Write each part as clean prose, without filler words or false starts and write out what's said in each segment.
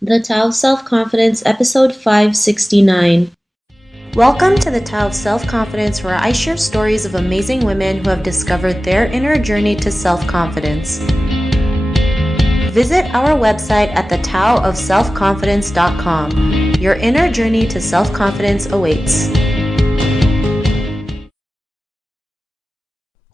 The Tao of Self-Confidence, episode 569. Welcome to the Tao of Self-Confidence, where I share stories of amazing women who have discovered their inner journey to self-confidence. Visit our website at thetaoofselfconfidence.com. Your inner journey to self-confidence awaits.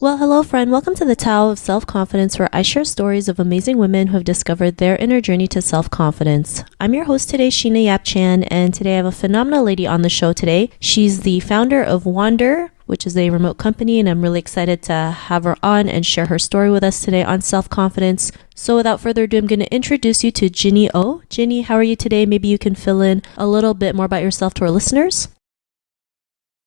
Well, hello friend. Welcome to the Tao of Self-Confidence, where I share stories of amazing women who have discovered their inner journey to self-confidence. I'm your host today, Sheena Yap Chan, and today I have a phenomenal lady on the show today. She's the founder of WANDR, which is a remote company, and I'm really excited to have her on and share her story with us today on self-confidence. So without further ado, I'm going to introduce you to Jinny Oh. Jinny, how are you today? Maybe you can fill in a little bit more about yourself to our listeners.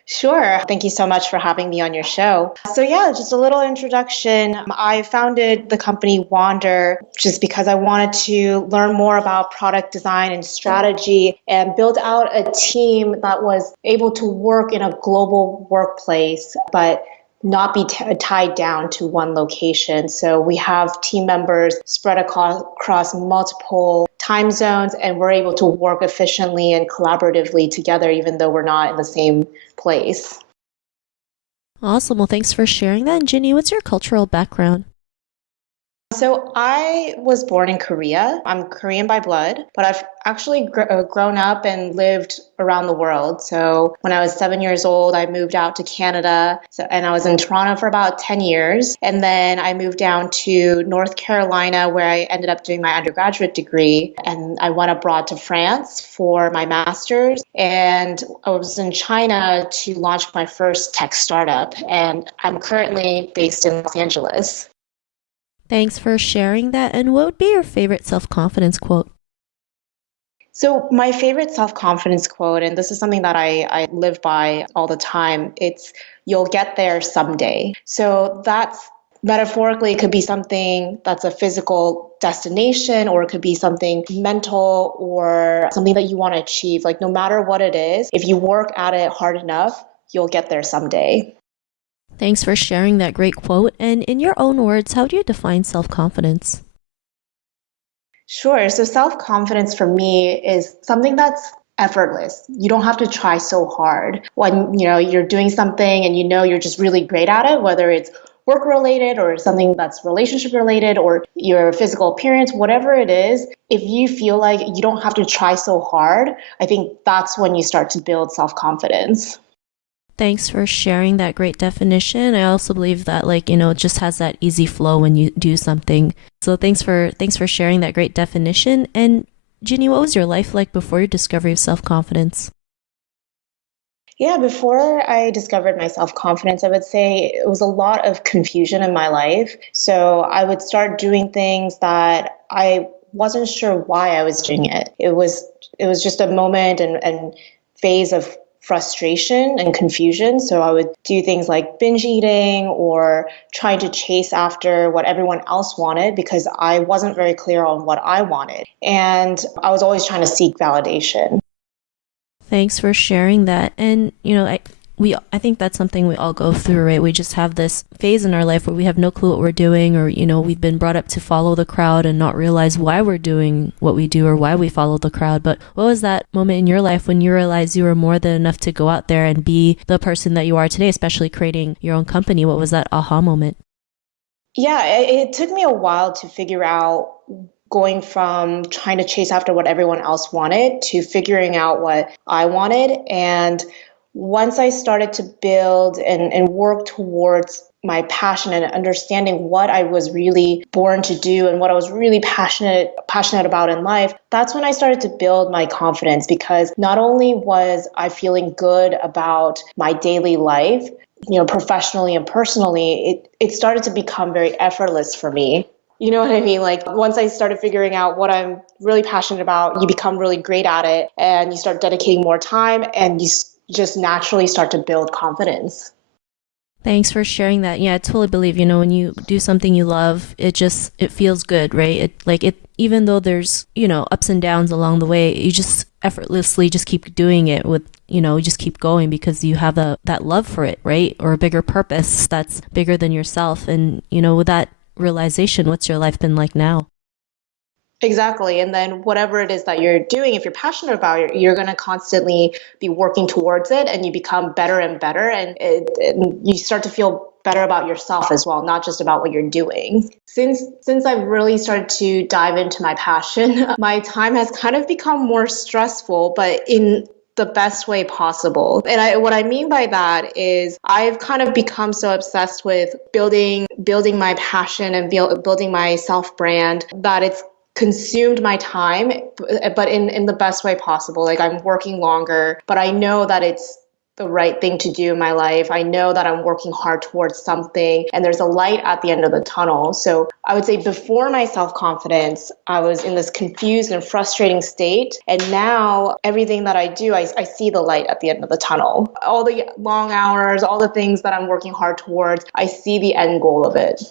Sure. Thank you so much for having me on your show. So yeah, just a little introduction. I founded the company WANDR just because I wanted to learn more about product design and strategy and build out a team that was able to work in a global workplace, but not be tied down to one location. So we have team members spread across multiple time zones, and we're able to work efficiently and collaboratively together, even though we're not in the same place. Awesome. Well, thanks for sharing that. And Jinny, what's your cultural background? So I was born in Korea. I'm Korean by blood, but I've actually grown up and lived around the world. So when I was 7 years old, I moved out to Canada, and I was in Toronto for about 10 years. And then I moved down to North Carolina, where I ended up doing my undergraduate degree. And I went abroad to France for my master's. And I was in China to launch my first tech startup. And I'm currently based in Los Angeles. Thanks for sharing that. And what would be your favorite self-confidence quote? So my favorite self-confidence quote, and this is something that I live by all the time, it's "you'll get there someday." So that's metaphorically, it could be something that's a physical destination, or it could be something mental or something that you want to achieve. Like no matter what it is, if you work at it hard enough, you'll get there someday. Thanks for sharing that great quote. And in your own words, how do you define self-confidence? Sure. So self-confidence for me is something that's effortless. You don't have to try so hard. When you're doing something and you're just really great at it, whether it's work related or something that's relationship related or your physical appearance, whatever it is, if you feel like you don't have to try so hard, I think that's when you start to build self-confidence. Thanks for sharing that great definition. I also believe that it just has that easy flow when you do something. So thanks for sharing that great definition. And Jinny, what was your life like before your discovery of self-confidence? Yeah, before I discovered my self-confidence, I would say it was a lot of confusion in my life. So I would start doing things that I wasn't sure why I was doing it. It was just a moment and phase of frustration and confusion. So I would do things like binge eating or trying to chase after what everyone else wanted because I wasn't very clear on what I wanted. And I was always trying to seek validation. Thanks for sharing that. And I think that's something we all go through, right? We just have this phase in our life where we have no clue what we're doing, or we've been brought up to follow the crowd and not realize why we're doing what we do or why we follow the crowd. But what was that moment in your life when you realized you were more than enough to go out there and be the person that you are today, especially creating your own company? What was that aha moment? Yeah, it took me a while to figure out, going from trying to chase after what everyone else wanted to figuring out what I wanted. And once I started to build and work towards my passion and understanding what I was really born to do and what I was really passionate about in life, that's when I started to build my confidence, because not only was I feeling good about my daily life, professionally and personally, it started to become very effortless for me. You know what I mean? Like once I started figuring out what I'm really passionate about, you become really great at it and you start dedicating more time and just naturally start to build confidence. Thanks for sharing that. Yeah, I totally believe, when you do something you love, it feels good, right? Even though there's, ups and downs along the way, you just effortlessly just keep doing it with, you just keep going because you have that love for it, right? Or a bigger purpose that's bigger than yourself. And, with that realization, what's your life been like now? Exactly. And then whatever it is that you're doing, if you're passionate about it, you're going to constantly be working towards it and you become better and better. And you start to feel better about yourself as well, not just about what you're doing. Since I've really started to dive into my passion, my time has kind of become more stressful, but in the best way possible. And what I mean by that is I've kind of become so obsessed with building my passion and building my self brand that it's consumed my time, but in the best way possible. Like I'm working longer, but I know that it's the right thing to do in my life. I know that I'm working hard towards something and there's a light at the end of the tunnel. So I would say before my self-confidence, I was in this confused and frustrating state. And now everything that I do, I see the light at the end of the tunnel. All the long hours, all the things that I'm working hard towards, I see the end goal of it.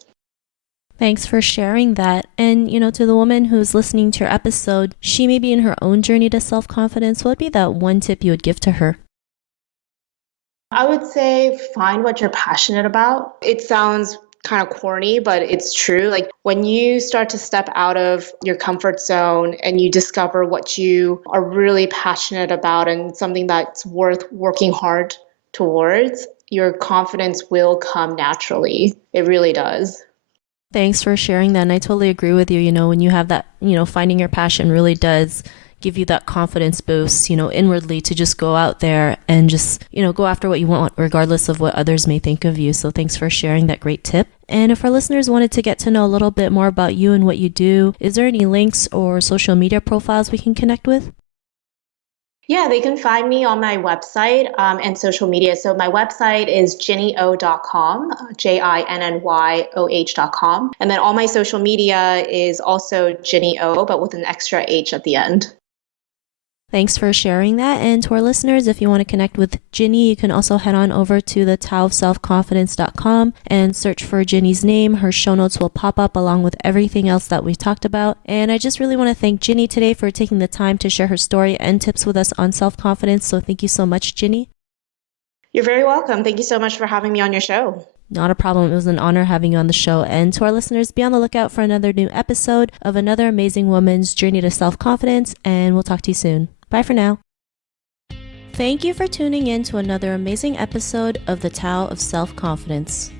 Thanks for sharing that. And, to the woman who's listening to your episode, she may be in her own journey to self-confidence. What would be that one tip you would give to her? I would say find what you're passionate about. It sounds kind of corny, but it's true. Like when you start to step out of your comfort zone and you discover what you are really passionate about and something that's worth working hard towards, your confidence will come naturally. It really does. Thanks for sharing that. And I totally agree with you. When you have that, finding your passion really does give you that confidence boost, inwardly to just go out there and just, go after what you want, regardless of what others may think of you. So thanks for sharing that great tip. And if our listeners wanted to get to know a little bit more about you and what you do, is there any links or social media profiles we can connect with? Yeah, they can find me on my website and social media. So my website is jinnyoh.com, JINNYOH.com. And then all my social media is also Jinny Oh, but with an extra H at the end. Thanks for sharing that. And to our listeners, if you want to connect with Jinny, you can also head on over to the taoofselfconfidence.com and search for Jinny's name. Her show notes will pop up along with everything else that we talked about. And I just really want to thank Jinny today for taking the time to share her story and tips with us on self-confidence. So thank you so much, Jinny. You're very welcome. Thank you so much for having me on your show. Not a problem. It was an honor having you on the show. And to our listeners, be on the lookout for another new episode of another amazing woman's journey to self-confidence. And we'll talk to you soon. Bye for now. Thank you for tuning in to another amazing episode of the Tao of Self-Confidence.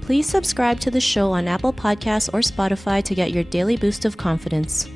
Please subscribe to the show on Apple Podcasts or Spotify to get your daily boost of confidence.